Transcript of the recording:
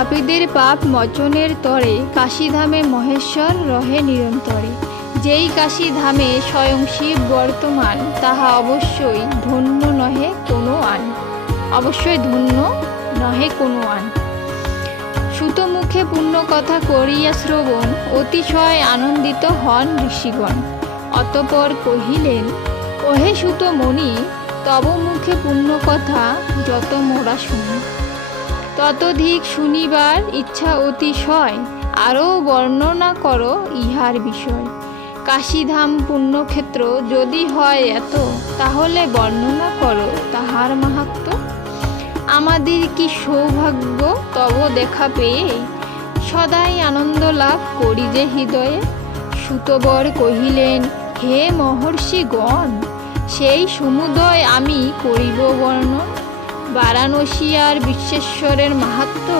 পাপীদের পাপ মোচনের তরে কাশীধামে মহেশ্বর রহে নিরন্তরে। যেই কাশীধামে স্বয়ং শিব বর্তমান, তাহা অবশ্যই ধন্য নহে কোনো আন। অবশ্যই ধন্য নহে কোনো আন। সুতমুখে পুণ্য কথা করিয়া শ্রবণ, অতিশয় আনন্দিত হন ঋষিগণ। অতঃপর কহিলেন, ওহে সুতমণি, তব মুখে পুণ্য কথা যত মোরা শুনি, ততোধিক শুনিবার ইচ্ছা অতিশয়। আরও বর্ণনা করো ইহার বিষয়। কাশীধাম পুণ্যক্ষেত্র যদি হয় এত, তাহলে বর্ণনা করো তাহার মাহাত্ম্য। আমাদের কি সৌভাগ্য তব দেখা পেয়ে, সদাই আনন্দ লাভ করি যে হৃদয়ে। সুতবর কহিলেন, হে মহর্ষিগণ, সেই সমুদয় আমি করিব বর্ণন। বারাণসী আর বিশ্বেশ্বরের মাহাত্ম্য